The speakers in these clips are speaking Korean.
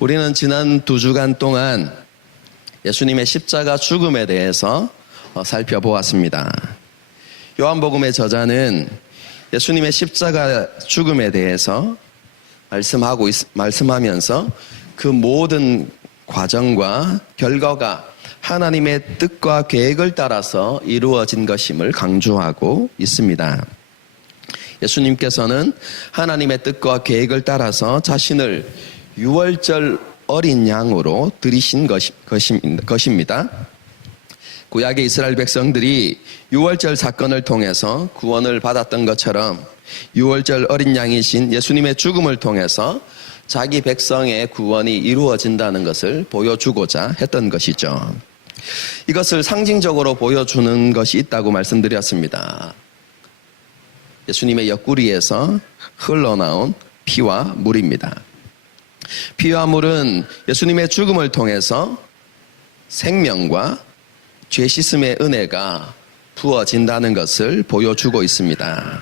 우리는 지난 2주간 동안 예수님의 십자가 죽음에 대해서 살펴보았습니다. 요한복음의 저자는 예수님의 십자가 죽음에 대해서 말씀하면서 그 모든 과정과 결과가 하나님의 뜻과 계획을 따라서 이루어진 것임을 강조하고 있습니다. 예수님께서는 하나님의 뜻과 계획을 따라서 자신을 유월절 어린 양으로 드리신 것입니다. 구약의 이스라엘 백성들이 유월절 사건을 통해서 구원을 받았던 것처럼 유월절 어린 양이신 예수님의 죽음을 통해서 자기 백성의 구원이 이루어진다는 것을 보여주고자 했던 것이죠. 이것을 상징적으로 보여주는 것이 있다고 말씀드렸습니다. 예수님의 옆구리에서 흘러나온 피와 물입니다. 피와 물은 예수님의 죽음을 통해서 생명과 죄 씻음의 은혜가 부어진다는 것을 보여주고 있습니다.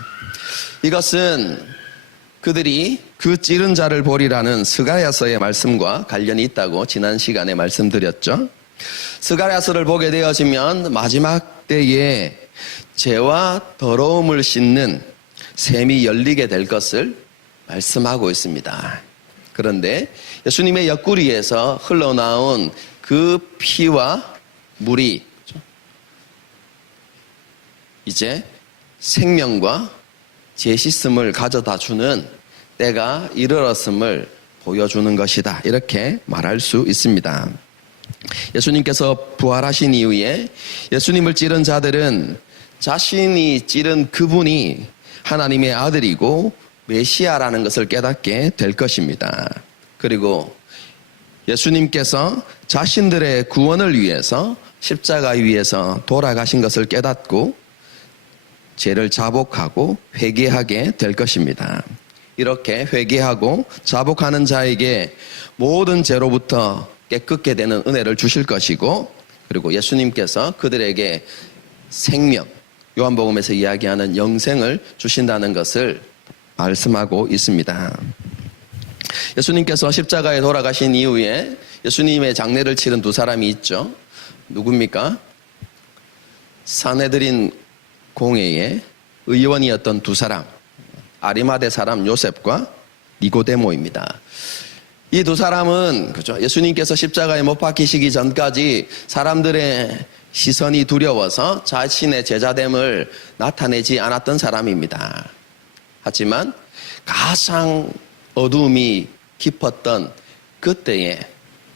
이것은 그들이 그 찌른 자를 보리라는 스가랴서의 말씀과 관련이 있다고 지난 시간에 말씀드렸죠. 스가랴서를 보게 되어지면 마지막 때에 죄와 더러움을 씻는 샘이 열리게 될 것을 말씀하고 있습니다. 그런데 예수님의 옆구리에서 흘러나온 그 피와 물이 이제 생명과 죄 씻음을 가져다 주는 때가 이르렀음을 보여주는 것이다. 이렇게 말할 수 있습니다. 예수님께서 부활하신 이후에 예수님을 찌른 자들은 자신이 찌른 그분이 하나님의 아들이고 메시아라는 것을 깨닫게 될 것입니다. 그리고 예수님께서 자신들의 구원을 위해서 십자가 위에서 돌아가신 것을 깨닫고 죄를 자복하고 회개하게 될 것입니다. 이렇게 회개하고 자복하는 자에게 모든 죄로부터 깨끗게 되는 은혜를 주실 것이고, 그리고 예수님께서 그들에게 생명, 요한복음에서 이야기하는 영생을 주신다는 것을 말씀하고 있습니다. 예수님께서 십자가에 돌아가신 이후에 예수님의 장례를 치른 두 사람이 있죠. 누굽니까? 산헤드린 공회의 의원이었던 두 사람, 아리마대 사람 요셉과 니고데모입니다. 이 두 사람은 그죠? 예수님께서 십자가에 못 박히시기 전까지 사람들의 시선이 두려워서 자신의 제자됨을 나타내지 않았던 사람입니다. 하지만 가장 어두움이 깊었던 그때에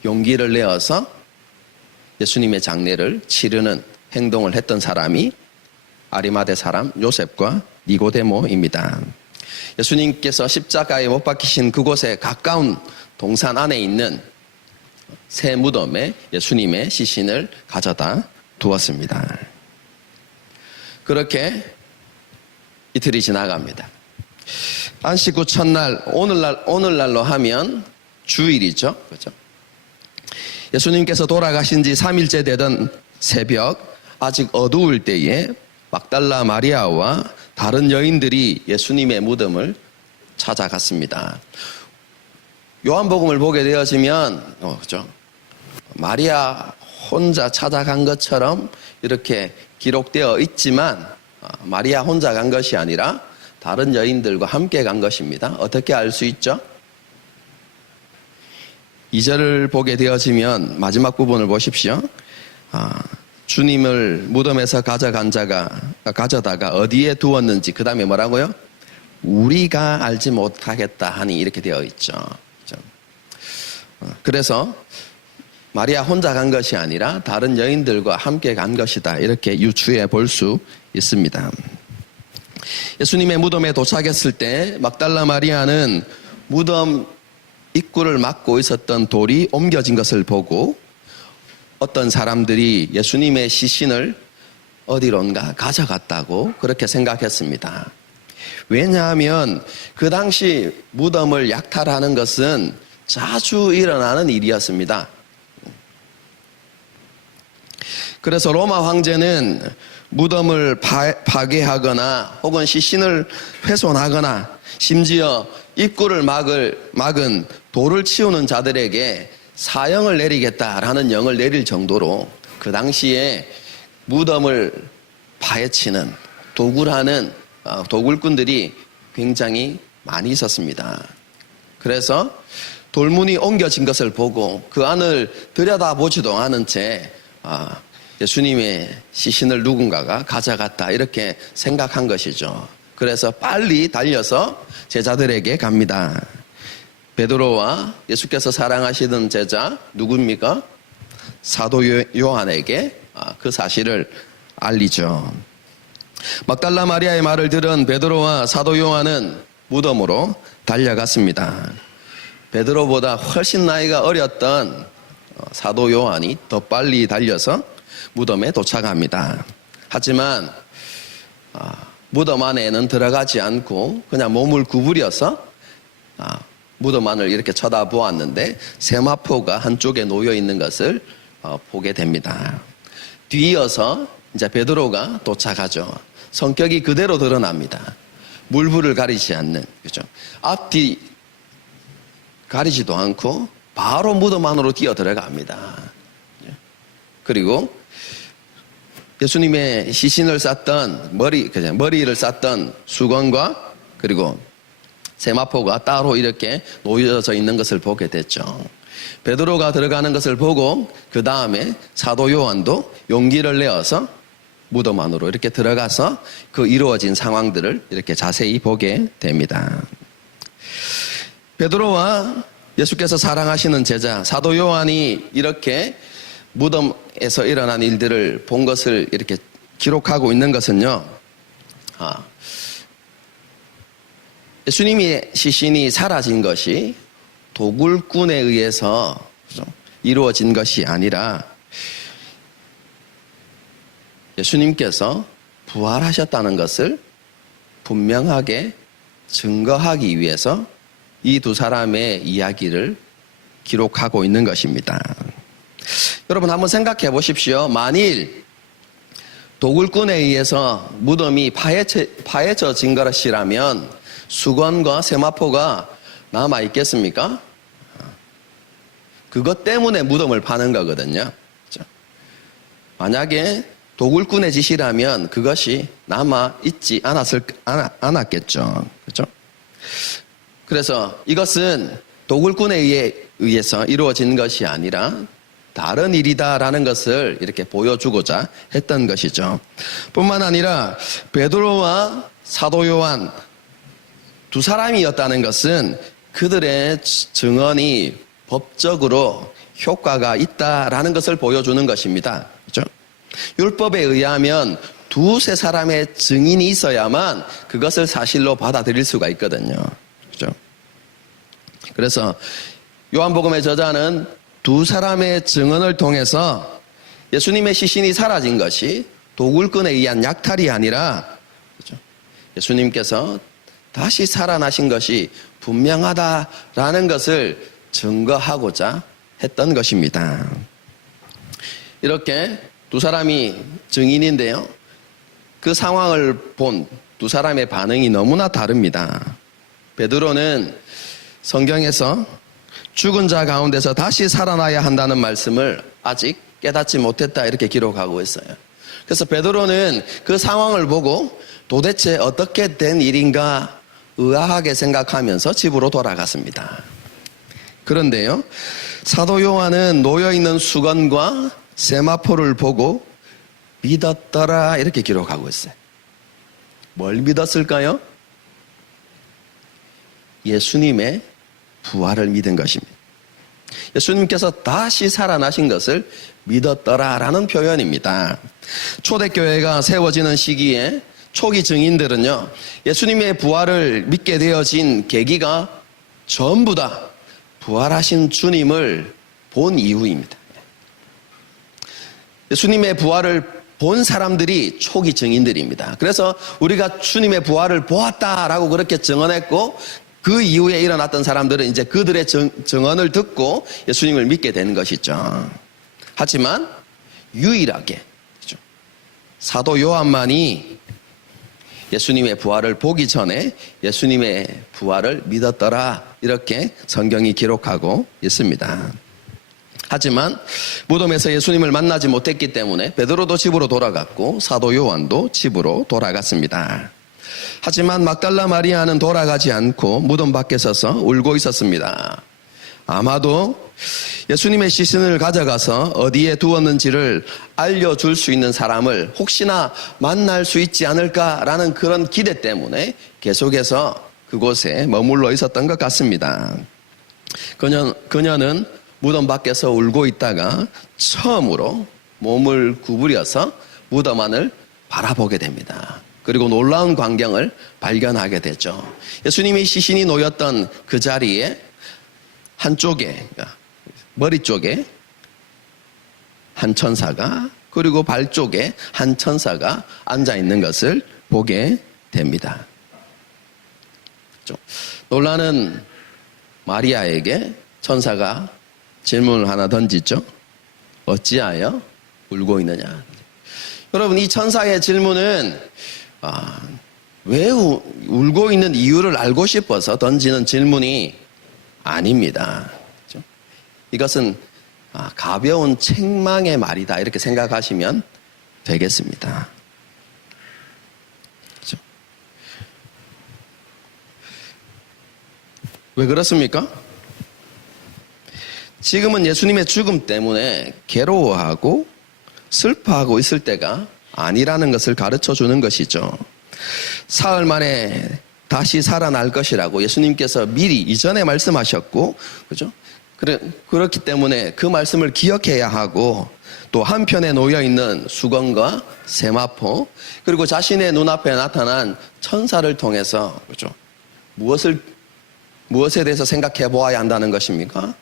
용기를 내어서 예수님의 장례를 치르는 행동을 했던 사람이 아리마대 사람 요셉과 니고데모입니다. 예수님께서 십자가에 못 박히신 그곳에 가까운 동산 안에 있는 새 무덤에 예수님의 시신을 가져다 두었습니다. 그렇게 이틀이 지나갑니다. 안식 후 첫날, 오늘날로 하면 주일이죠. 그렇죠? 예수님께서 돌아가신 지 3일째 되던 새벽, 아직 어두울 때에 막달라 마리아와 다른 여인들이 예수님의 무덤을 찾아갔습니다. 요한복음을 보게 되어지면, 그죠? 마리아 혼자 찾아간 것처럼 이렇게 기록되어 있지만, 마리아 혼자 간 것이 아니라 다른 여인들과 함께 간 것입니다. 어떻게 알 수 있죠? 2절을 보게 되어지면 마지막 부분을 보십시오. 주님을 무덤에서 가져간 자가 가져다가 어디에 두었는지, 그 다음에 뭐라고요? 우리가 알지 못하겠다 하니 이렇게 되어 있죠. 그래서 마리아 혼자 간 것이 아니라 다른 여인들과 함께 간 것이다, 이렇게 유추해 볼 수 있습니다. 예수님의 무덤에 도착했을 때 막달라 마리아는 무덤 입구를 막고 있었던 돌이 옮겨진 것을 보고 어떤 사람들이 예수님의 시신을 어디론가 가져갔다고 그렇게 생각했습니다. 왜냐하면 그 당시 무덤을 약탈하는 것은 자주 일어나는 일이었습니다. 그래서 로마 황제는 무덤을 파괴하거나 혹은 시신을 훼손하거나 심지어 입구를 막은 돌을 치우는 자들에게 사형을 내리겠다라는 영을 내릴 정도로 그 당시에 무덤을 파헤치는 도굴하는 도굴꾼들이 굉장히 많이 있었습니다. 그래서 돌문이 옮겨진 것을 보고 그 안을 들여다보지도 않은 채 예수님의 시신을 누군가가 가져갔다 이렇게 생각한 것이죠. 그래서 빨리 달려서 제자들에게 갑니다. 베드로와 예수께서 사랑하시던 제자 누굽니까? 사도 요한에게 그 사실을 알리죠. 막달라 마리아의 말을 들은 베드로와 사도 요한은 무덤으로 달려갔습니다. 베드로보다 훨씬 나이가 어렸던 사도 요한이 더 빨리 달려서 무덤에 도착합니다. 하지만 무덤 안에는 들어가지 않고 그냥 몸을 구부려서 무덤 안을 이렇게 쳐다보았는데 세마포가 한쪽에 놓여 있는 것을 보게 됩니다. 뒤이어서 이제 베드로가 도착하죠. 성격이 그대로 드러납니다. 물불을 가리지 않는, 그죠? 앞뒤 가리지도 않고 바로 무덤 안으로 뛰어 들어갑니다. 그리고 예수님의 시신을 쌌던 머리를 쌌던 수건과 그리고 세마포가 따로 이렇게 놓여져 있는 것을 보게 됐죠. 베드로가 들어가는 것을 보고 그 다음에 사도 요한도 용기를 내어서 무덤 안으로 이렇게 들어가서 그 이루어진 상황들을 이렇게 자세히 보게 됩니다. 베드로와 예수께서 사랑하시는 제자 사도 요한이 이렇게 무덤에서 일어난 일들을 본 것을 이렇게 기록하고 있는 것은요. 예수님의 시신이 사라진 것이 도굴꾼에 의해서 이루어진 것이 아니라 예수님께서 부활하셨다는 것을 분명하게 증거하기 위해서 이 두 사람의 이야기를 기록하고 있는 것입니다. 여러분 한번 생각해 보십시오. 만일 도굴꾼에 의해서 무덤이 파헤쳐진 것이라면 수건과 세마포가 남아 있겠습니까? 그것 때문에 무덤을 파는 거거든요. 그렇죠? 만약에 도굴꾼의 짓이라면 그것이 남아 있지 않았겠죠. 그렇죠? 그래서 이것은 도굴꾼에 의해서 이루어진 것이 아니라 다른 일이다라는 것을 이렇게 보여주고자 했던 것이죠. 뿐만 아니라 베드로와 사도 요한 두 사람이었다는 것은 그들의 증언이 법적으로 효과가 있다라는 것을 보여주는 것입니다. 그렇죠? 율법에 의하면 두세 사람의 증인이 있어야만 그것을 사실로 받아들일 수가 있거든요. 그렇죠? 그래서 요한복음의 저자는 두 사람의 증언을 통해서 예수님의 시신이 사라진 것이 도굴꾼에 의한 약탈이 아니라 그렇죠? 예수님께서 다시 살아나신 것이 분명하다라는 것을 증거하고자 했던 것입니다. 이렇게 두 사람이 증인인데요. 그 상황을 본 두 사람의 반응이 너무나 다릅니다. 베드로는 성경에서 죽은 자 가운데서 다시 살아나야 한다는 말씀을 아직 깨닫지 못했다 이렇게 기록하고 있어요. 그래서 베드로는 그 상황을 보고 도대체 어떻게 된 일인가 의아하게 생각하면서 집으로 돌아갔습니다. 그런데요, 사도 요한은 놓여있는 수건과 세마포를 보고 믿었더라 이렇게 기록하고 있어요. 뭘 믿었을까요? 예수님의 부활을 믿은 것입니다. 예수님께서 다시 살아나신 것을 믿었더라라는 표현입니다. 초대교회가 세워지는 시기에 초기 증인들은요, 예수님의 부활을 믿게 되어진 계기가 전부 다 부활하신 주님을 본 이후입니다. 예수님의 부활을 본 사람들이 초기 증인들입니다. 그래서 우리가 주님의 부활을 보았다라고 그렇게 증언했고 그 이후에 일어났던 사람들은 이제 그들의 증언을 듣고 예수님을 믿게 되는 것이죠. 하지만 유일하게 사도 요한만이 예수님의 부활을 보기 전에 예수님의 부활을 믿었더라. 이렇게 성경이 기록하고 있습니다. 하지만 무덤에서 예수님을 만나지 못했기 때문에 베드로도 집으로 돌아갔고 사도 요한도 집으로 돌아갔습니다. 하지만 막달라 마리아는 돌아가지 않고 무덤 밖에 서서 울고 있었습니다. 아마도 예수님의 시신을 가져가서 어디에 두었는지를 알려줄 수 있는 사람을 혹시나 만날 수 있지 않을까라는 그런 기대 때문에 계속해서 그곳에 머물러 있었던 것 같습니다. 그녀는 무덤 밖에서 울고 있다가 처음으로 몸을 구부려서 무덤 안을 바라보게 됩니다. 그리고 놀라운 광경을 발견하게 되죠. 예수님의 시신이 놓였던 그 자리에 한쪽에, 머리 쪽에 한 천사가, 그리고 발 쪽에 한 천사가 앉아 있는 것을 보게 됩니다. 놀라는 마리아에게 천사가 질문을 하나 던지죠. 어찌하여 울고 있느냐. 여러분, 이 천사의 질문은 왜 울고 있는 이유를 알고 싶어서 던지는 질문이 아닙니다. 그렇죠? 이것은 가벼운 책망의 말이다 이렇게 생각하시면 되겠습니다. 그렇죠? 왜 그렇습니까? 지금은 예수님의 죽음 때문에 괴로워하고 슬퍼하고 있을 때가 아니라는 것을 가르쳐 주는 것이죠. 사흘 만에 다시 살아날 것이라고 예수님께서 미리 이전에 말씀하셨고, 그죠? 그렇기 때문에 그 말씀을 기억해야 하고, 또 한편에 놓여있는 수건과 세마포, 그리고 자신의 눈앞에 나타난 천사를 통해서, 그죠? 무엇에 대해서 생각해 보아야 한다는 것입니까?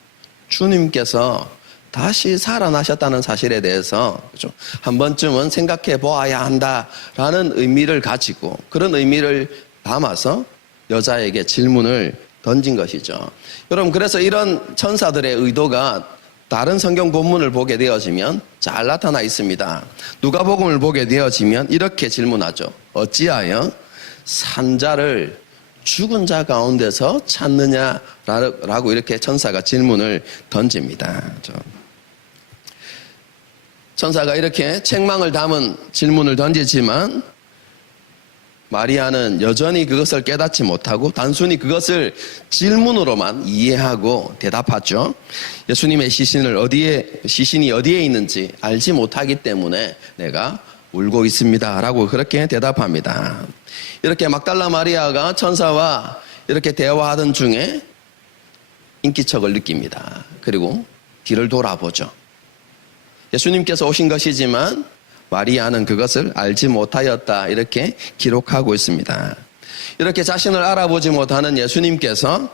주님께서 다시 살아나셨다는 사실에 대해서, 그죠? 한 번쯤은 생각해 보아야 한다라는 의미를 가지고, 그런 의미를 담아서 여자에게 질문을 던진 것이죠. 여러분, 그래서 이런 천사들의 의도가 다른 성경 본문을 보게 되어지면 잘 나타나 있습니다. 누가복음을 보게 되어지면 이렇게 질문하죠. 어찌하여 산자를 죽은 자 가운데서 찾느냐라고 이렇게 천사가 질문을 던집니다. 천사가 이렇게 책망을 담은 질문을 던지지만 마리아는 여전히 그것을 깨닫지 못하고 단순히 그것을 질문으로만 이해하고 대답하죠. 예수님의 시신이 어디에 있는지 알지 못하기 때문에 내가 울고 있습니다 라고 그렇게 대답합니다. 이렇게 막달라 마리아가 천사와 이렇게 대화하던 중에 인기척을 느낍니다. 그리고 뒤를 돌아보죠. 예수님께서 오신 것이지만 마리아는 그것을 알지 못하였다 이렇게 기록하고 있습니다. 이렇게 자신을 알아보지 못하는 예수님께서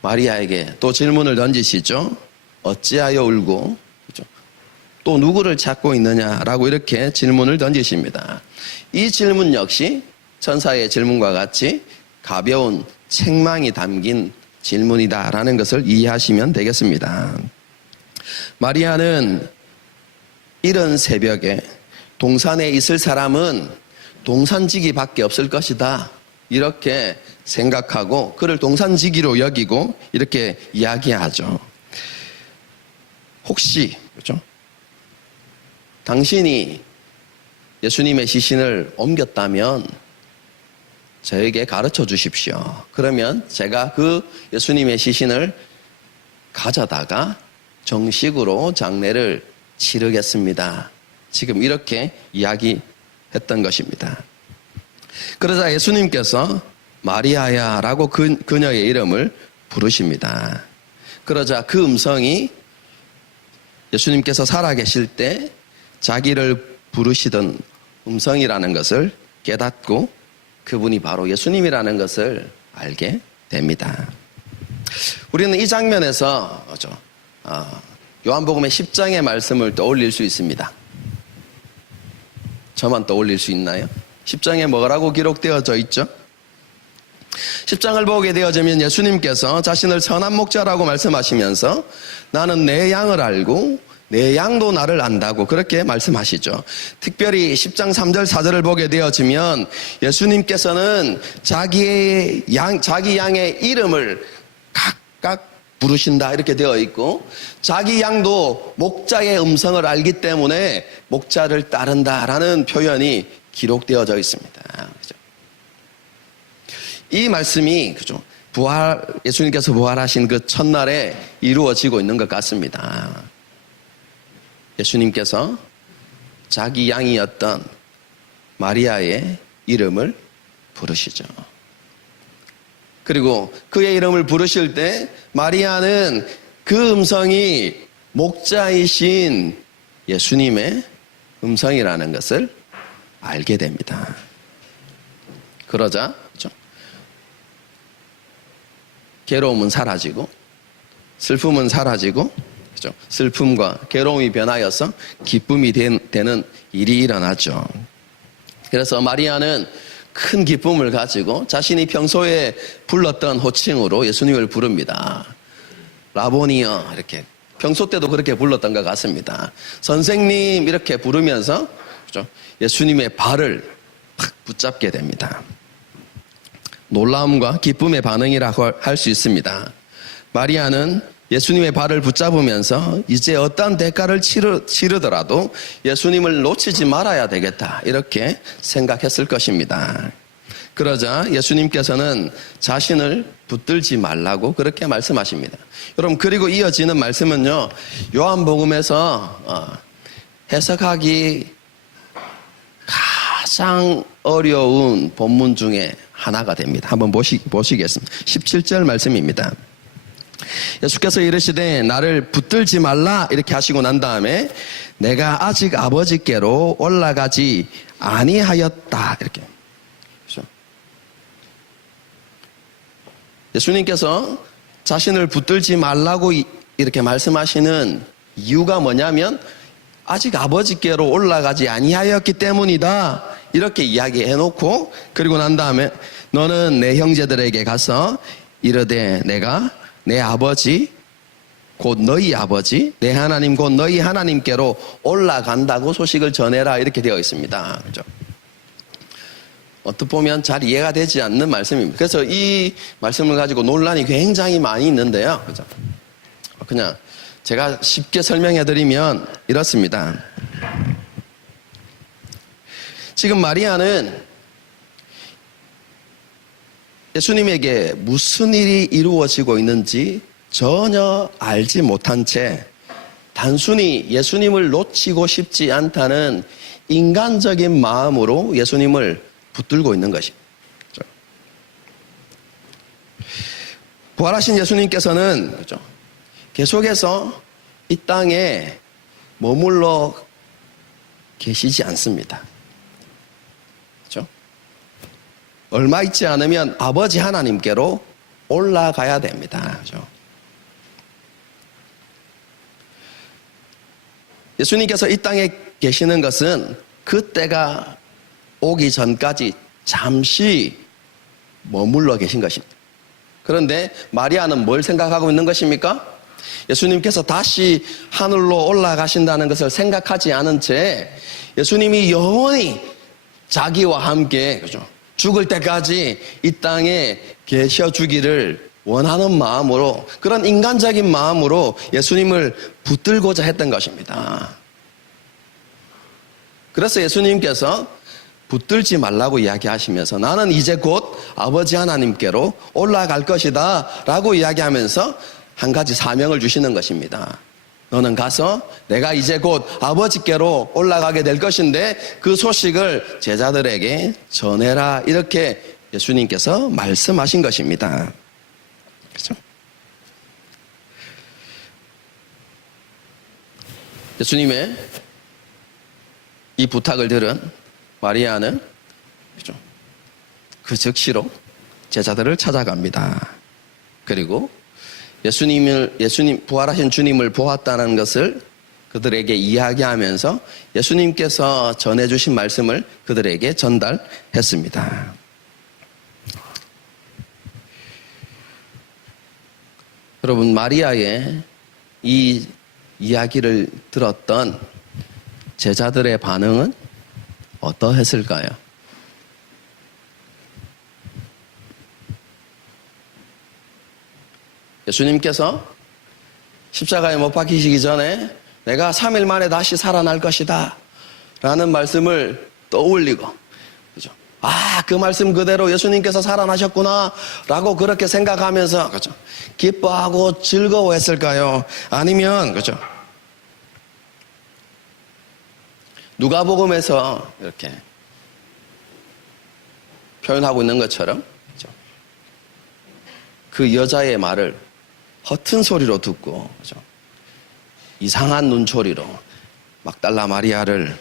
마리아에게 또 질문을 던지시죠. 어찌하여 울고 또 누구를 찾고 있느냐라고 이렇게 질문을 던지십니다. 이 질문 역시 천사의 질문과 같이 가벼운 책망이 담긴 질문이다라는 것을 이해하시면 되겠습니다. 마리아는 이른 새벽에 동산에 있을 사람은 동산지기밖에 없을 것이다 이렇게 생각하고 그를 동산지기로 여기고 이렇게 이야기하죠. 혹시 그렇죠? 당신이 예수님의 시신을 옮겼다면 저에게 가르쳐 주십시오. 그러면 제가 그 예수님의 시신을 가져다가 정식으로 장례를 치르겠습니다. 지금 이렇게 이야기했던 것입니다. 그러자 예수님께서 마리아야 라고 그녀의 이름을 부르십니다. 그러자 그 음성이 예수님께서 살아계실 때 자기를 부르시던 음성이라는 것을 깨닫고 그분이 바로 예수님이라는 것을 알게 됩니다. 우리는 이 장면에서 요한복음의 10장의 말씀을 떠올릴 수 있습니다. 저만 떠올릴 수 있나요? 10장에 뭐라고 기록되어져 있죠? 10장을 보게 되어지면 예수님께서 자신을 선한 목자라고 말씀하시면서 나는 내 양을 알고 내 양도 나를 안다고 그렇게 말씀하시죠. 특별히 10장 3절 4절을 보게 되어지면 예수님께서는 자기 양의 이름을 각각 부르신다 이렇게 되어 있고, 자기 양도 목자의 음성을 알기 때문에 목자를 따른다라는 표현이 기록되어져 있습니다. 그죠? 이 말씀이 그죠? 예수님께서 부활하신 그 첫날에 이루어지고 있는 것 같습니다. 예수님께서 자기 양이었던 마리아의 이름을 부르시죠. 그리고 그의 이름을 부르실 때 마리아는 그 음성이 목자이신 예수님의 음성이라는 것을 알게 됩니다. 그러자 그렇죠? 괴로움은 사라지고 슬픔은 사라지고 그렇죠? 슬픔과 괴로움이 변하여서 기쁨이 되는 일이 일어나죠. 그래서 마리아는 큰 기쁨을 가지고 자신이 평소에 불렀던 호칭으로 예수님을 부릅니다. 라보니여 이렇게 평소 때도 그렇게 불렀던 것 같습니다. 선생님 이렇게 부르면서 그렇죠? 예수님의 발을 팍 붙잡게 됩니다. 놀라움과 기쁨의 반응이라고 할 수 있습니다. 마리아는 예수님의 발을 붙잡으면서 이제 어떠한 대가를 치르더라도 예수님을 놓치지 말아야 되겠다 이렇게 생각했을 것입니다. 그러자 예수님께서는 자신을 붙들지 말라고 그렇게 말씀하십니다. 여러분, 그리고 이어지는 말씀은요, 요한복음에서 해석하기 가장 어려운 본문 중에 하나가 됩니다. 한번 보시겠습니다. 17절 말씀입니다. 예수께서 이르시되 나를 붙들지 말라 이렇게 하시고 난 다음에 내가 아직 아버지께로 올라가지 아니하였다 이렇게. 그렇죠? 예수님께서 자신을 붙들지 말라고 이렇게 말씀하시는 이유가 뭐냐면 아직 아버지께로 올라가지 아니하였기 때문이다 이렇게 이야기해놓고, 그리고 난 다음에 너는 내 형제들에게 가서 이르되 내가 내 아버지 곧 너희 아버지 내 하나님 곧 너희 하나님께로 올라간다고 소식을 전해라 이렇게 되어 있습니다. 그렇죠? 어떻게 보면 잘 이해가 되지 않는 말씀입니다. 그래서 이 말씀을 가지고 논란이 굉장히 많이 있는데요. 그렇죠? 그냥 제가 쉽게 설명해 드리면 이렇습니다. 지금 마리아는 예수님에게 무슨 일이 이루어지고 있는지 전혀 알지 못한 채 단순히 예수님을 놓치고 싶지 않다는 인간적인 마음으로 예수님을 붙들고 있는 것입니다. 부활하신 예수님께서는 그렇죠? 계속해서 이 땅에 머물러 계시지 않습니다. 그렇죠? 얼마 있지 않으면 아버지 하나님께로 올라가야 됩니다. 그렇죠? 예수님께서 이 땅에 계시는 것은 그때가 오기 전까지 잠시 머물러 계신 것입니다. 그런데 마리아는 뭘 생각하고 있는 것입니까? 예수님께서 다시 하늘로 올라가신다는 것을 생각하지 않은 채 예수님이 영원히 자기와 함께 그렇죠? 죽을 때까지 이 땅에 계셔 주기를 원하는 마음으로, 그런 인간적인 마음으로 예수님을 붙들고자 했던 것입니다. 그래서 예수님께서 붙들지 말라고 이야기하시면서 나는 이제 곧 아버지 하나님께로 올라갈 것이다 라고 이야기하면서 한 가지 사명을 주시는 것입니다. 너는 가서 내가 이제 곧 아버지께로 올라가게 될 것인데 그 소식을 제자들에게 전해라 이렇게 예수님께서 말씀하신 것입니다. 그렇죠? 예수님의 이 부탁을 들은 마리아는 그렇죠? 그 즉시로 제자들을 찾아갑니다. 그리고 예수님 부활하신 주님을 보았다는 것을 그들에게 이야기하면서 예수님께서 전해주신 말씀을 그들에게 전달했습니다. 여러분, 마리아의 이 이야기를 들었던 제자들의 반응은 어떠했을까요? 예수님께서 십자가에 못 박히시기 전에 내가 3일 만에 다시 살아날 것이다 라는 말씀을 떠올리고, 그죠? 아, 그 말씀 그대로 예수님께서 살아나셨구나 라고 그렇게 생각하면서, 그죠? 기뻐하고 즐거워했을까요? 아니면, 그죠? 누가복음에서 이렇게 표현하고 있는 것처럼, 그죠? 그 여자의 말을 허튼 소리로 듣고, 그죠? 이상한 눈초리로 막달라 마리아를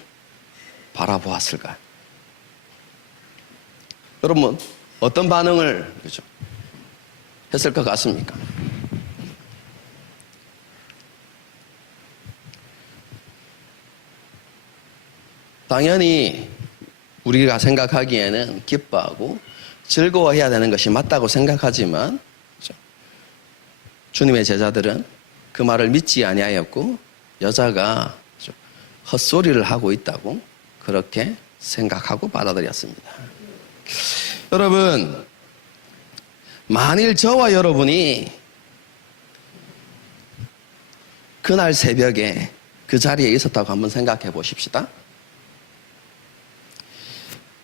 바라보았을까요? 여러분, 어떤 반응을, 그죠? 했을 것 같습니까? 당연히 우리가 생각하기에는 기뻐하고 즐거워해야 되는 것이 맞다고 생각하지만, 그죠? 주님의 제자들은 그 말을 믿지 아니하였고 여자가 헛소리를 하고 있다고 그렇게 생각하고 받아들였습니다. 여러분, 만일 저와 여러분이 그날 새벽에 그 자리에 있었다고 한번 생각해 보십시다.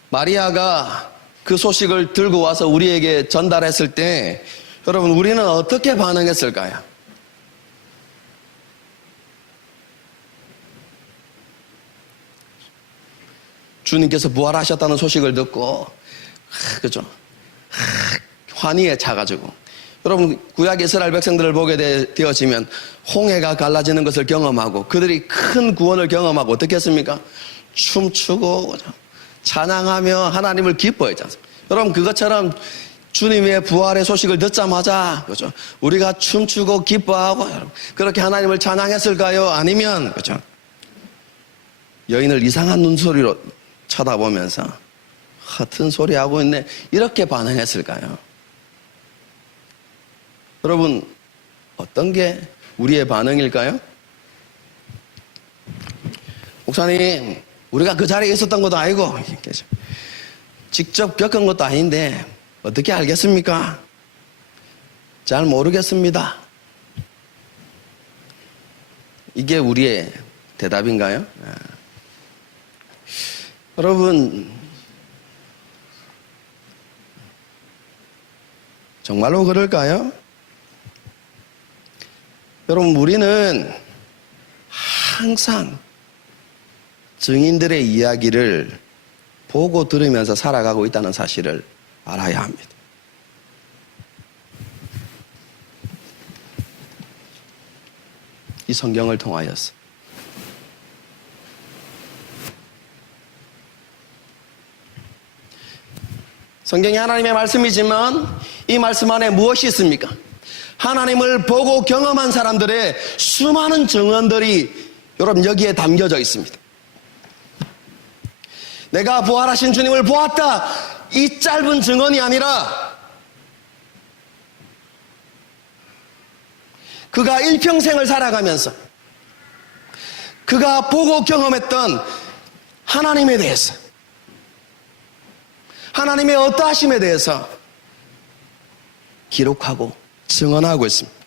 마리아가 그 소식을 들고 와서 우리에게 전달했을 때 여러분, 우리는 어떻게 반응했을까요? 주님께서 부활하셨다는 소식을 듣고, 그죠? 환희에 차가지고. 여러분, 구약 이스라엘 백성들을 보게 되어지면 홍해가 갈라지는 것을 경험하고 그들이 큰 구원을 경험하고 어떻게 했습니까? 춤추고 찬양하며 하나님을 기뻐했지 않습니까? 여러분, 그것처럼 주님의 부활의 소식을 듣자마자, 그죠? 우리가 춤추고 기뻐하고, 여러분, 그렇게 하나님을 찬양했을까요? 아니면, 그죠? 여인을 이상한 눈소리로 쳐다보면서 허튼 소리 하고 있네, 이렇게 반응했을까요? 여러분, 어떤 게 우리의 반응일까요? 목사님, 우리가 그 자리에 있었던 것도 아니고 직접 겪은 것도 아닌데 어떻게 알겠습니까? 잘 모르겠습니다. 이게 우리의 대답인가요? 여러분, 정말로 그럴까요? 여러분, 우리는 항상 증인들의 이야기를 보고 들으면서 살아가고 있다는 사실을 알아야 합니다. 이 성경을 통하여서. 성경이 하나님의 말씀이지만 이 말씀 안에 무엇이 있습니까? 하나님을 보고 경험한 사람들의 수많은 증언들이 여러분 여기에 담겨져 있습니다. 내가 부활하신 주님을 보았다, 이 짧은 증언이 아니라 그가 일평생을 살아가면서 그가 보고 경험했던 하나님에 대해서, 하나님의 어떠하심에 대해서 기록하고 증언하고 있습니다.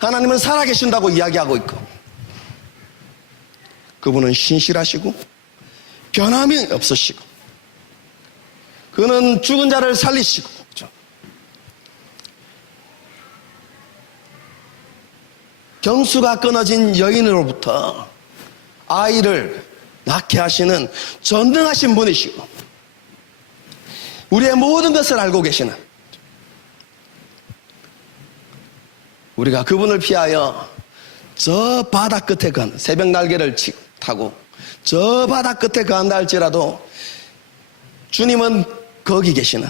하나님은 살아계신다고 이야기하고 있고, 그분은 신실하시고 변함이 없으시고, 그는 죽은 자를 살리시고, 그렇죠? 경수가 끊어진 여인으로부터 아이를 낳게 하시는 전능하신 분이시고, 우리의 모든 것을 알고 계시는, 우리가 그분을 피하여 저 바다 끝에 새벽 날개를 타고 저 바다 끝에 간다 할지라도 주님은 거기 계시는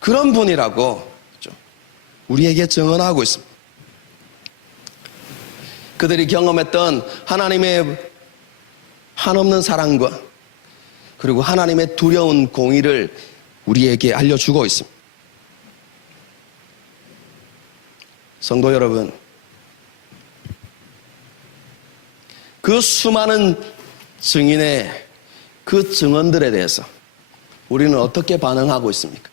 그런 분이라고 우리에게 증언하고 있습니다. 그들이 경험했던 하나님의 한없는 사랑과 그리고 하나님의 두려운 공의를 우리에게 알려주고 있습니다. 성도 여러분, 그 수많은 증인의 그 증언들에 대해서 우리는 어떻게 반응하고 있습니까?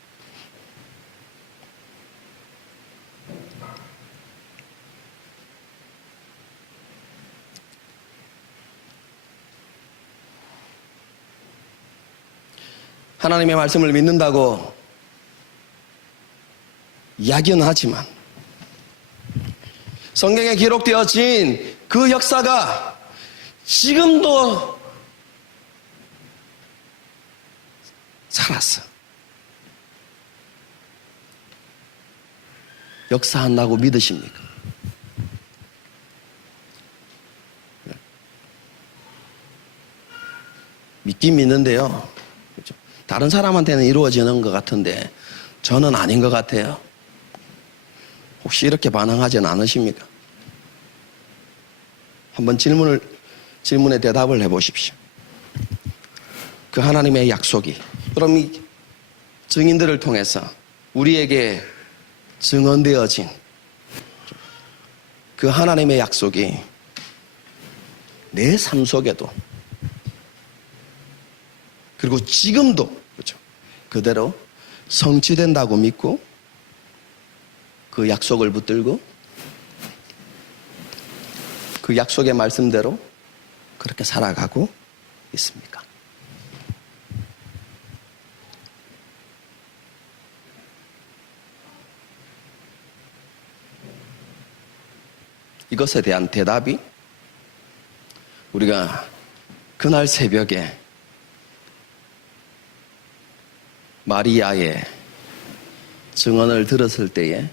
하나님의 말씀을 믿는다고 이야기는 하지만 성경에 기록되어진 그 역사가 지금도 살았어. 역사한다고 믿으십니까? 믿긴 믿는데요. 다른 사람한테는 이루어지는 것 같은데 저는 아닌 것 같아요. 혹시 이렇게 반응하지는 않으십니까? 한번 질문에 대답을 해보십시오. 그 하나님의 약속이, 그럼 이 증인들을 통해서 우리에게 증언되어진 그 하나님의 약속이 내 삶 속에도 그리고 지금도 그렇죠, 그대로 성취된다고 믿고 그 약속을 붙들고 그 약속의 말씀대로 그렇게 살아가고 있습니까? 이것에 대한 대답이 우리가 그날 새벽에 마리아의 증언을 들었을 때에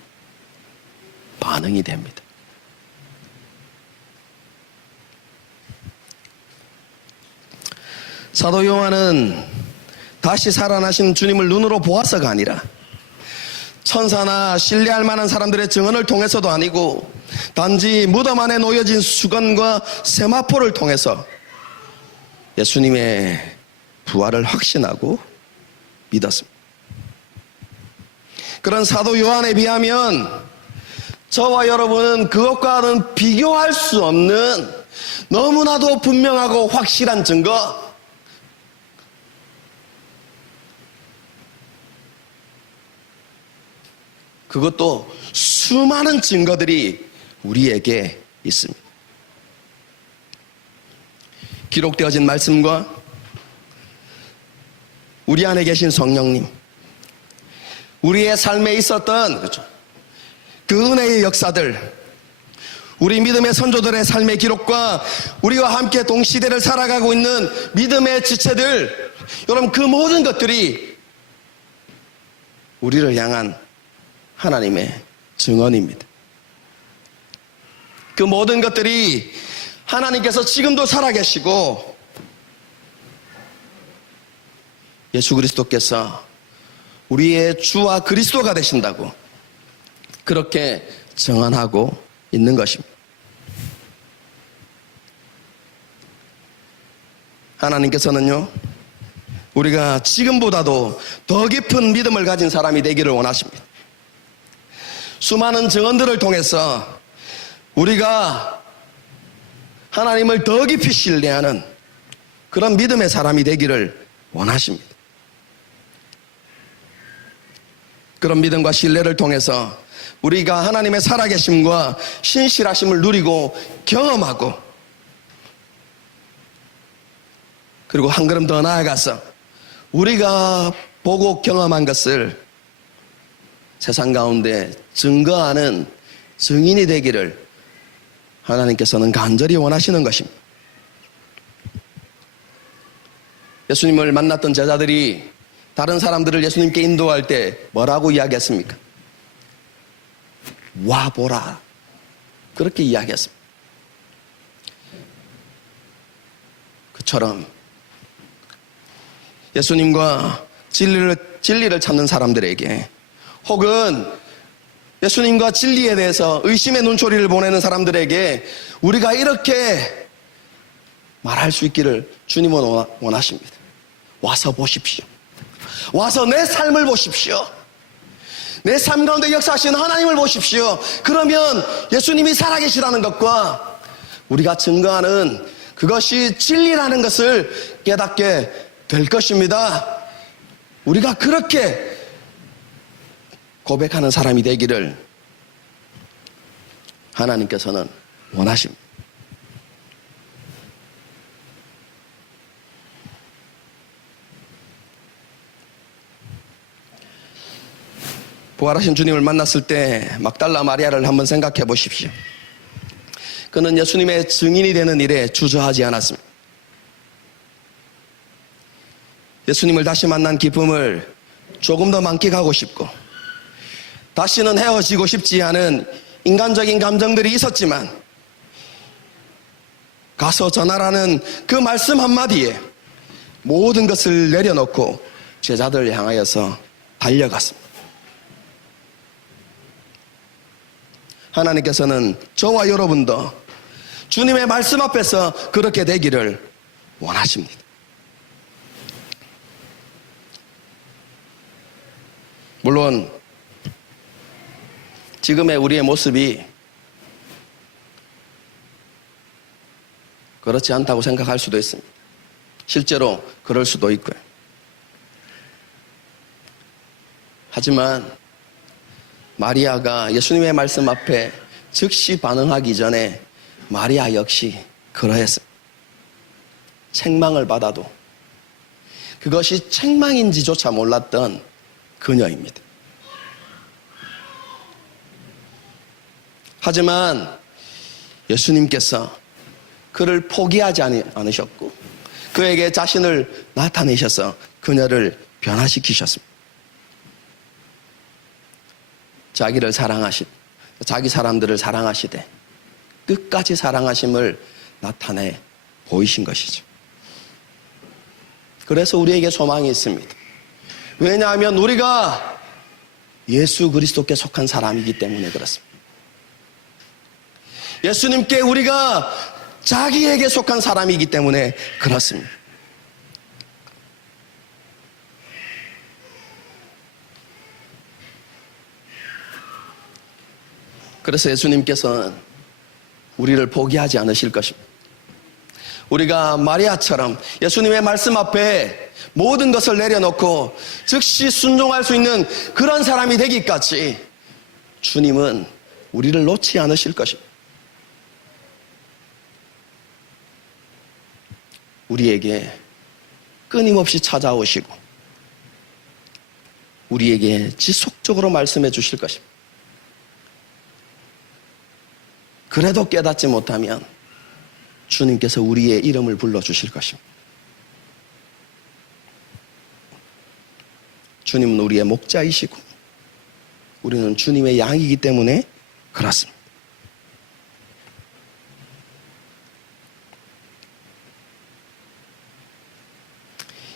반응이 됩니다. 사도 요한은 다시 살아나신 주님을 눈으로 보아서가 아니라 천사나 신뢰할 만한 사람들의 증언을 통해서도 아니고 단지 무덤 안에 놓여진 수건과 세마포를 통해서 예수님의 부활을 확신하고 믿었습니다. 그런 사도 요한에 비하면 저와 여러분은 그것과는 비교할 수 없는 너무나도 분명하고 확실한 증거, 그것도 수많은 증거들이 우리에게 있습니다. 기록되어진 말씀과 우리 안에 계신 성령님, 우리의 삶에 있었던 그렇죠, 그 은혜의 역사들, 우리 믿음의 선조들의 삶의 기록과 우리와 함께 동시대를 살아가고 있는 믿음의 지체들, 여러분 그 모든 것들이 우리를 향한 하나님의 증언입니다. 그 모든 것들이 하나님께서 지금도 살아계시고 예수 그리스도께서 우리의 주와 그리스도가 되신다고 그렇게 증언하고 있는 것입니다. 하나님께서는요, 우리가 지금보다도 더 깊은 믿음을 가진 사람이 되기를 원하십니다. 수많은 증언들을 통해서 우리가 하나님을 더 깊이 신뢰하는 그런 믿음의 사람이 되기를 원하십니다. 그런 믿음과 신뢰를 통해서 우리가 하나님의 살아계심과 신실하심을 누리고 경험하고, 그리고 한 걸음 더 나아가서 우리가 보고 경험한 것을 세상 가운데 증거하는 증인이 되기를 하나님께서는 간절히 원하시는 것입니다. 예수님을 만났던 제자들이 다른 사람들을 예수님께 인도할 때 뭐라고 이야기했습니까? 와보라, 그렇게 이야기했습니다. 그처럼 예수님과 진리를 찾는 사람들에게, 혹은 예수님과 진리에 대해서 의심의 눈초리를 보내는 사람들에게 우리가 이렇게 말할 수 있기를 주님은 원하십니다. 와서 보십시오. 와서 내 삶을 보십시오. 내 삶 가운데 역사하시는 하나님을 보십시오. 그러면 예수님이 살아계시라는 것과 우리가 증거하는 그것이 진리라는 것을 깨닫게 될 것입니다. 우리가 그렇게 고백하는 사람이 되기를 하나님께서는 원하십니다. 부활하신 주님을 만났을 때 막달라 마리아를 한번 생각해 보십시오. 그는 예수님의 증인이 되는 일에 주저하지 않았습니다. 예수님을 다시 만난 기쁨을 조금 더 만끽하고 싶고 다시는 헤어지고 싶지 않은 인간적인 감정들이 있었지만 가서 전하라는 그 말씀 한마디에 모든 것을 내려놓고 제자들을 향하여서 달려갔습니다. 하나님께서는 저와 여러분도 주님의 말씀 앞에서 그렇게 되기를 원하십니다. 물론 지금의 우리의 모습이 그렇지 않다고 생각할 수도 있습니다. 실제로 그럴 수도 있고요. 하지만 마리아가 예수님의 말씀 앞에 즉시 반응하기 전에 마리아 역시 그러했습니다. 책망을 받아도 그것이 책망인지조차 몰랐던 그녀입니다. 하지만 예수님께서 그를 포기하지 않으셨고 그에게 자신을 나타내셔서 그녀를 변화시키셨습니다. 자기 사람들을 사랑하시되 끝까지 사랑하심을 나타내 보이신 것이죠. 그래서 우리에게 소망이 있습니다. 왜냐하면 우리가 예수 그리스도께 속한 사람이기 때문에 그렇습니다. 예수님께 우리가 자기에게 속한 사람이기 때문에 그렇습니다. 그래서 예수님께서는 우리를 포기하지 않으실 것입니다. 우리가 마리아처럼 예수님의 말씀 앞에 모든 것을 내려놓고 즉시 순종할 수 있는 그런 사람이 되기까지 주님은 우리를 놓지 않으실 것입니다. 우리에게 끊임없이 찾아오시고 우리에게 지속적으로 말씀해 주실 것입니다. 그래도 깨닫지 못하면 주님께서 우리의 이름을 불러주실 것입니다. 주님은 우리의 목자이시고 우리는 주님의 양이기 때문에 그렇습니다.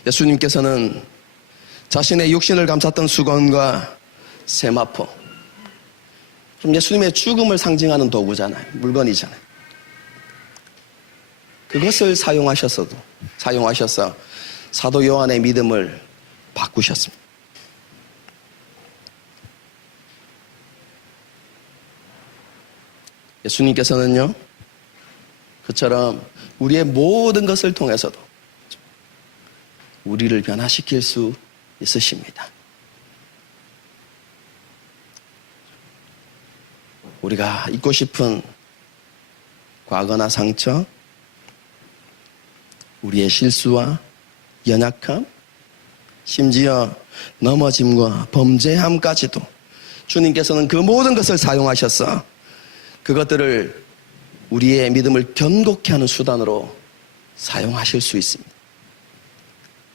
예수님께서는 자신의 육신을 감쌌던 수건과 세마포, 그럼 예수님의 죽음을 상징하는 도구잖아요. 물건이잖아요. 그것을 사용하셔서 사도 요한의 믿음을 바꾸셨습니다. 예수님께서는요, 그처럼 우리의 모든 것을 통해서도 우리를 변화시킬 수 있으십니다. 우리가 잊고 싶은 과거나 상처, 우리의 실수와 연약함, 심지어 넘어짐과 범죄함까지도 주님께서는 그 모든 것을 사용하셔서 그것들을 우리의 믿음을 견고케 하는 수단으로 사용하실 수 있습니다.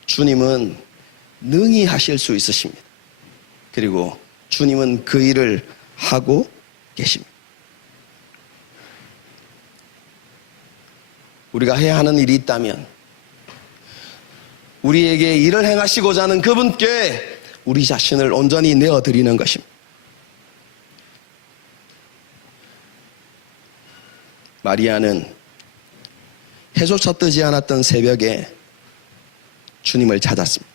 주님은 능히 하실 수 있으십니다. 그리고 주님은 그 일을 하고 계십니다. 우리가 해야 하는 일이 있다면 우리에게 일을 행하시고자 하는 그분께 우리 자신을 온전히 내어드리는 것입니다. 마리아는 해조차 뜨지 않았던 새벽에 주님을 찾았습니다.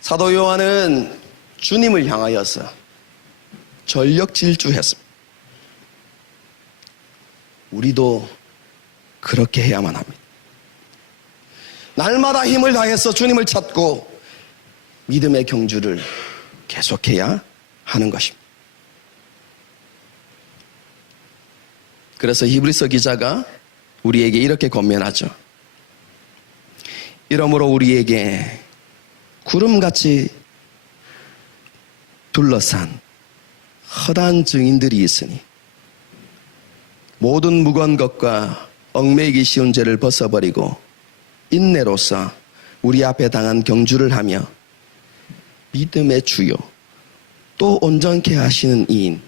사도 요한은 주님을 향하여서 전력 질주했습니다. 우리도 그렇게 해야만 합니다. 날마다 힘을 다해서 주님을 찾고 믿음의 경주를 계속해야 하는 것입니다. 그래서 히브리서 기자가 우리에게 이렇게 권면하죠. 이러므로 우리에게 구름같이 둘러싼 허다한 증인들이 있으니 모든 무거운 것과 얽매이기 쉬운 죄를 벗어버리고 인내로서 우리 앞에 당한 경주를 하며 믿음의 주요 또 온전케 하시는 이인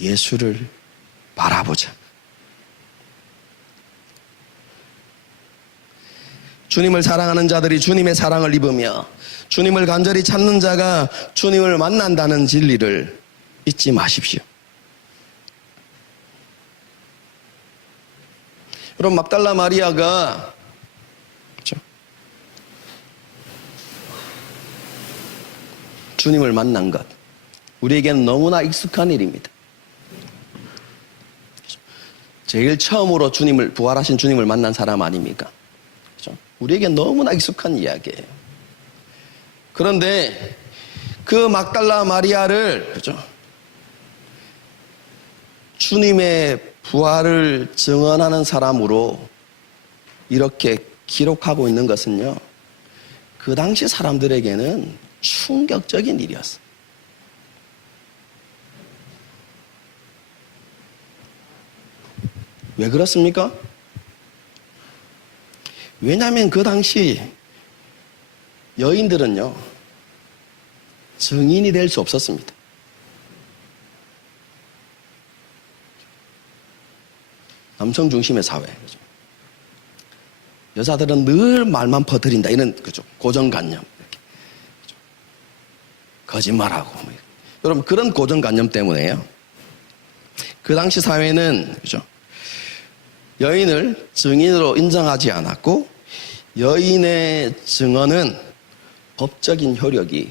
예수를 바라보자. 주님을 사랑하는 자들이 주님의 사랑을 입으며 주님을 간절히 찾는 자가 주님을 만난다는 진리를 잊지 마십시오. 여러분, 막달라 마리아가 그렇죠? 주님을 만난 것, 우리에게는 너무나 익숙한 일입니다. 제일 처음으로 부활하신 주님을 만난 사람 아닙니까? 그렇죠? 우리에겐 너무나 익숙한 이야기예요. 그런데 그 막달라 마리아를 그렇죠? 주님의 부활을 증언하는 사람으로 이렇게 기록하고 있는 것은요, 그 당시 사람들에게는 충격적인 일이었어요. 왜 그렇습니까? 왜냐하면 그 당시 여인들은요, 증인이 될 수 없었습니다. 남성 중심의 사회. 여자들은 늘 말만 퍼뜨린다. 이런, 그죠. 고정관념. 이렇게. 그죠? 거짓말하고. 여러분, 그런 고정관념 때문에요. 그 당시 사회는, 그죠. 여인을 증인으로 인정하지 않았고, 여인의 증언은 법적인 효력이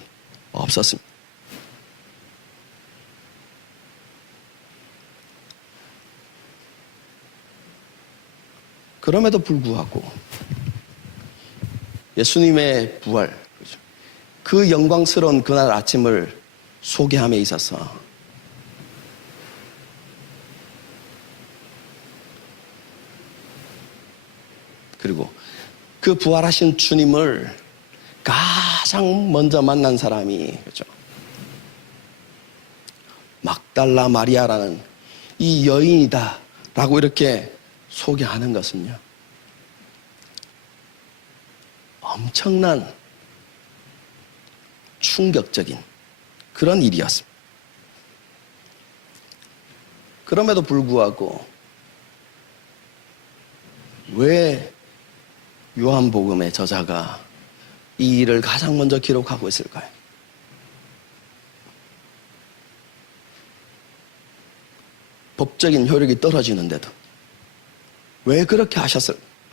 없었습니다. 그럼에도 불구하고 예수님의 부활, 그 영광스러운 그날 아침을 소개함에 있어서 그리고 그 부활하신 주님을 가장 먼저 만난 사람이 그렇죠? 막달라 마리아라는 이 여인이다 라고 이렇게 소개하는 것은요, 엄청난 충격적인 그런 일이었습니다. 그럼에도 불구하고 왜 요한복음의 저자가 이 일을 가장 먼저 기록하고 있을까요? 법적인 효력이 떨어지는데도 왜 그렇게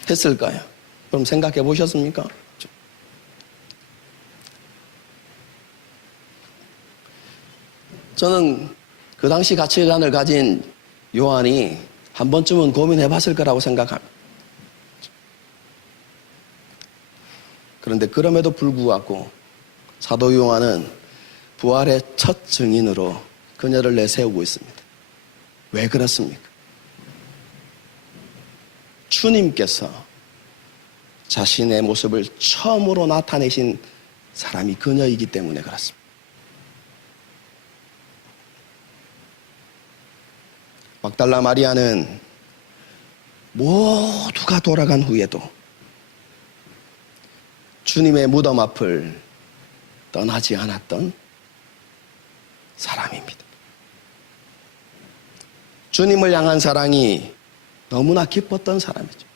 했을까요? 그럼 생각해 보셨습니까? 저는 그 당시 가치관을 가진 요한이 한 번쯤은 고민해 봤을 거라고 생각합니다. 그런데 그럼에도 불구하고 사도 요한은 부활의 첫 증인으로 그녀를 내세우고 있습니다. 왜 그렇습니까? 주님께서 자신의 모습을 처음으로 나타내신 사람이 그녀이기 때문에 그렇습니다. 막달라 마리아는 모두가 돌아간 후에도 주님의 무덤 앞을 떠나지 않았던 사람입니다. 주님을 향한 사랑이 너무나 깊었던 사람이죠.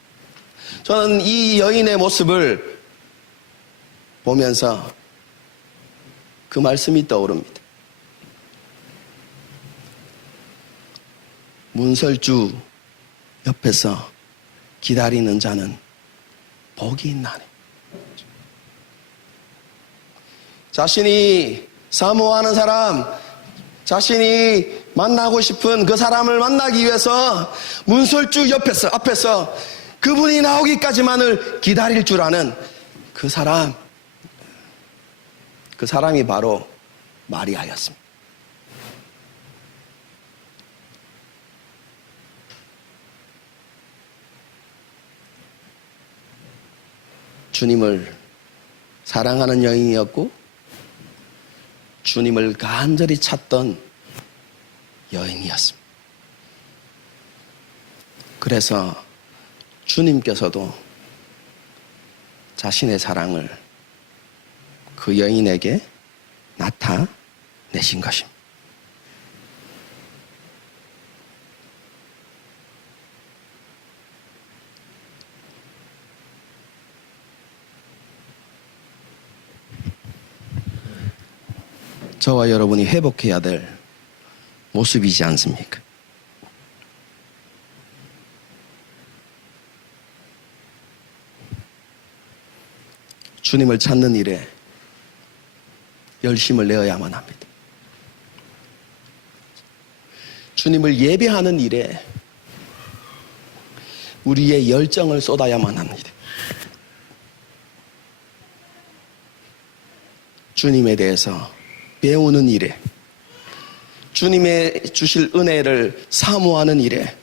저는 이 여인의 모습을 보면서 그 말씀이 떠오릅니다. 문설주 옆에서 기다리는 자는 복이 있나니. 자신이 사모하는 사람, 자신이 만나고 싶은 그 사람을 만나기 위해서 문설주 앞에서 그분이 나오기까지만을 기다릴 줄 아는 그 사람이 바로 마리아였습니다. 주님을 사랑하는 여인이었고 주님을 간절히 찾던 여인이었습니다. 그래서 주님께서도 자신의 사랑을 그 여인에게 나타내신 것입니다. 저와 여러분이 회복해야 될 모습이지 않습니까? 주님을 찾는 일에 열심을 내어야만 합니다. 주님을 예배하는 일에 우리의 열정을 쏟아야만 합니다. 주님에 대해서 배우는 일에, 주님의 주실 은혜를 사모하는 일에,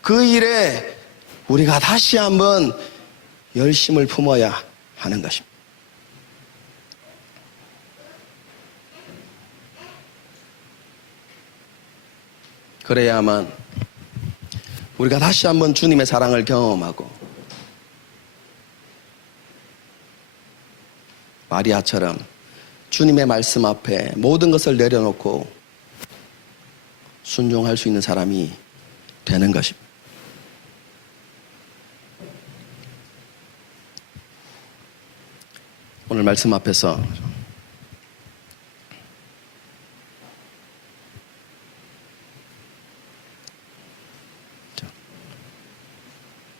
그 일에 우리가 다시 한번 열심을 품어야 하는 것입니다. 그래야만 우리가 다시 한번 주님의 사랑을 경험하고 마리아처럼 주님의 말씀 앞에 모든 것을 내려놓고 순종할 수 있는 사람이 되는 것입니다. 오늘 말씀 앞에서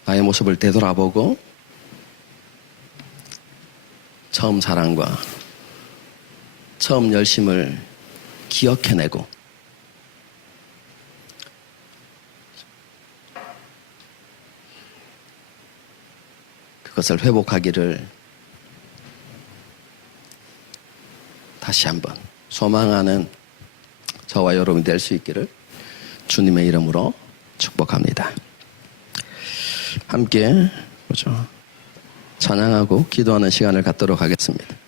나의 모습을 되돌아보고 처음 사랑과 처음 열심을 기억해내고 그것을 회복하기를 다시 한번 소망하는 저와 여러분이 될 수 있기를 주님의 이름으로 축복합니다. 함께 찬양하고 기도하는 시간을 갖도록 하겠습니다.